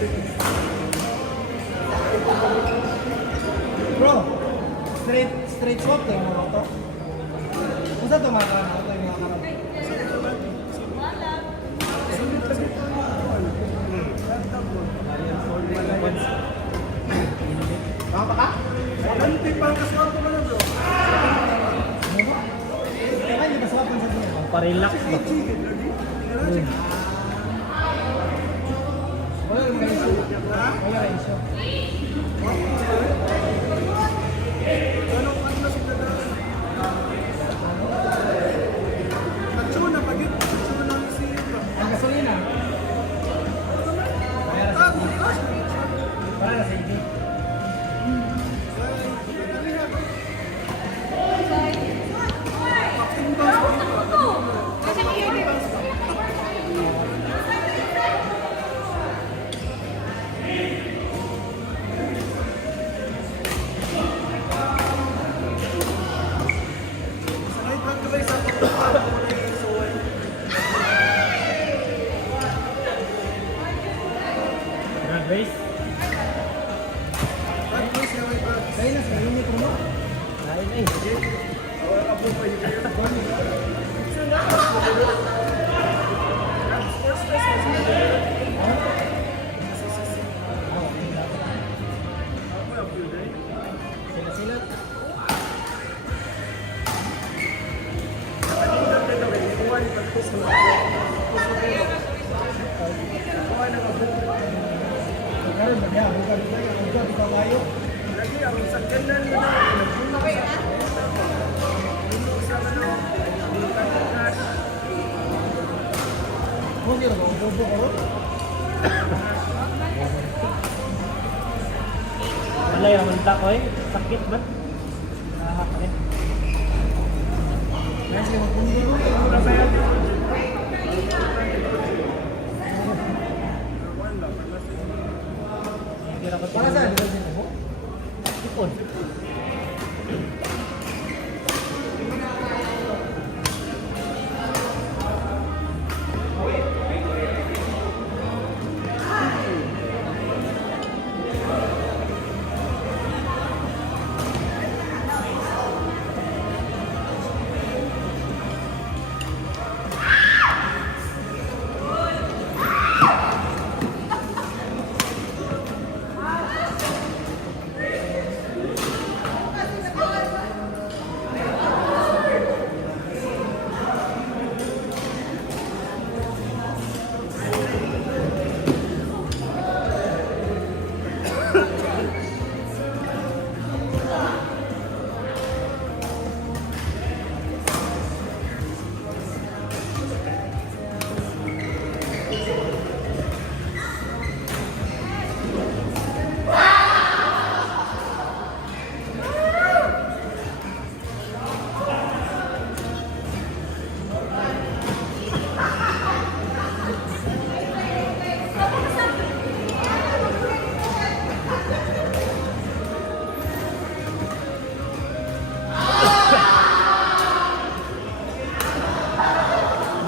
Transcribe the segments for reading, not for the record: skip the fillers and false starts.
Bro, straight swap tayo mga auto. Kung saan ito mga karang auto yung mga karang? Baka pa ka? Hindi pa kaswap ko na bro. Ano ba? Kaya hindi ba swap ang sabi niya? Pa-relax ba? Wala yung ratio. Wala ratio. Anong ano na sa dada? Kacho na pagit. Kacho na lang si Ang gasolina. Para sa inyo. Sanay pa ka ba sa pagkakas? Drag race? Kaya na sa unit mo. Lain eh. Sila-sila. Kaya ba niya? Bukan tayo. Bukan ikaw kayo. Lagi ang sakyanan mo na. Kung sila ba? Bobo ko ron? Wala yung manta ko eh. Sakit ba? Nahak eh. Kaya sila magpundo ron. Kira ko Para saan? Para saan ako? Ipon.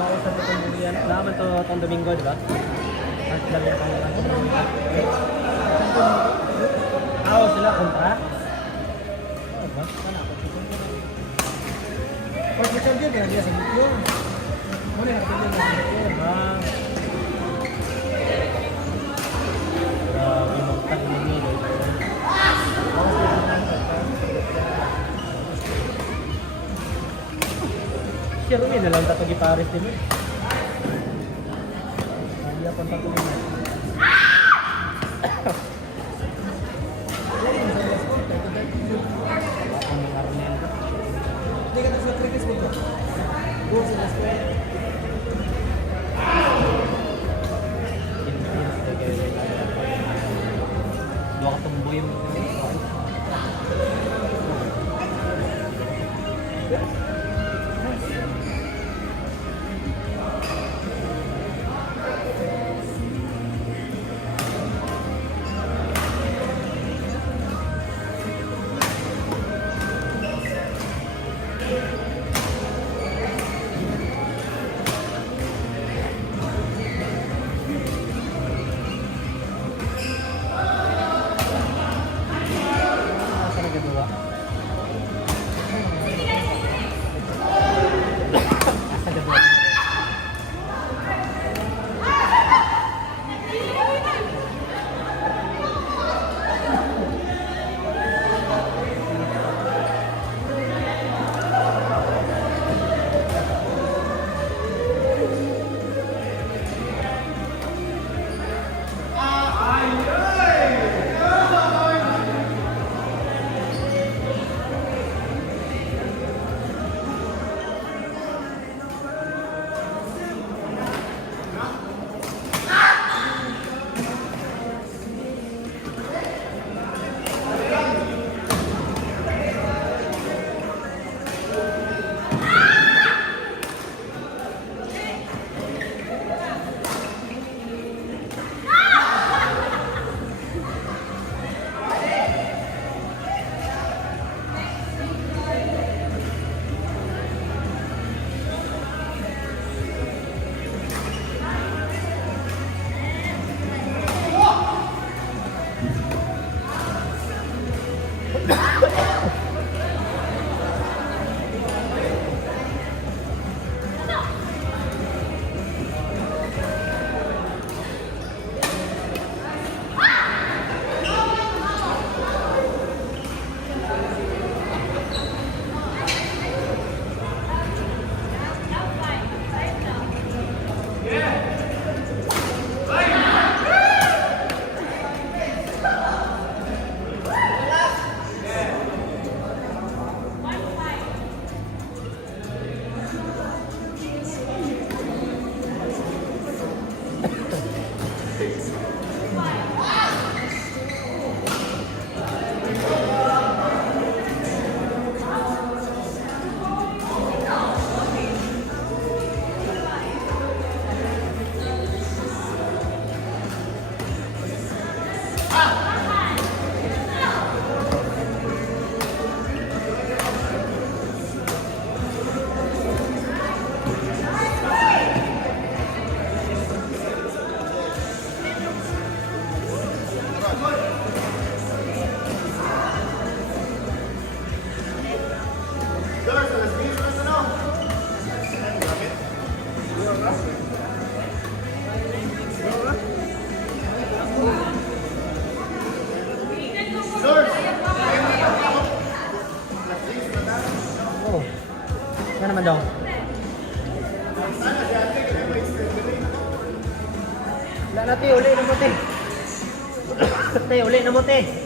Mausap ko itong yan. Naman to itong Domingo, di ba? Mas lang yung kanilang Domingo. Sila kontra? Oh, ba? Sana ako. Pag may champion, kaya niya sa video. Muna na champion na sa video. Ah. Grabe, magtag na nila. Siya rin na lang tatagi Paris din eh. Hindi ako tatagi na. Ang mga Arnel. Hindi ka na sa trikis mo. Go sa last square. Dua katumbo yung Wala na, te. Uli na mo, te. Te, uli na mo, te.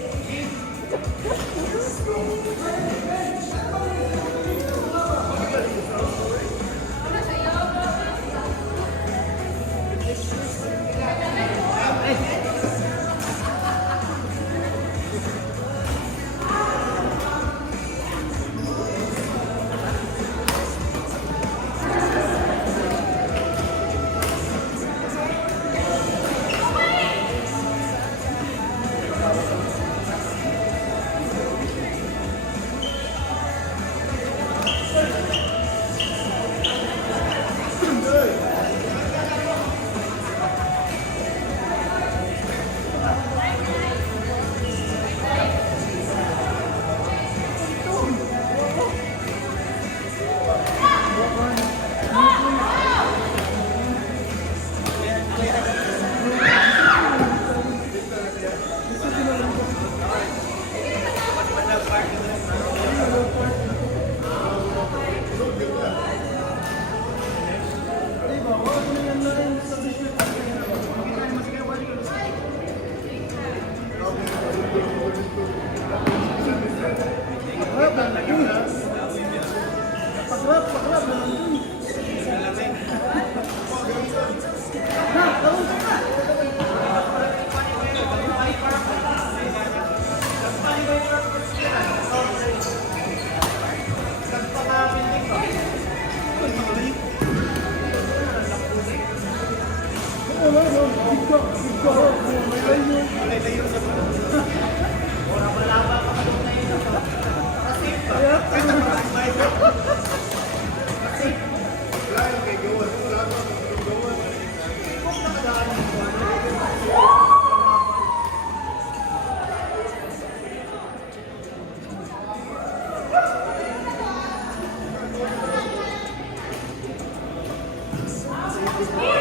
Yeah.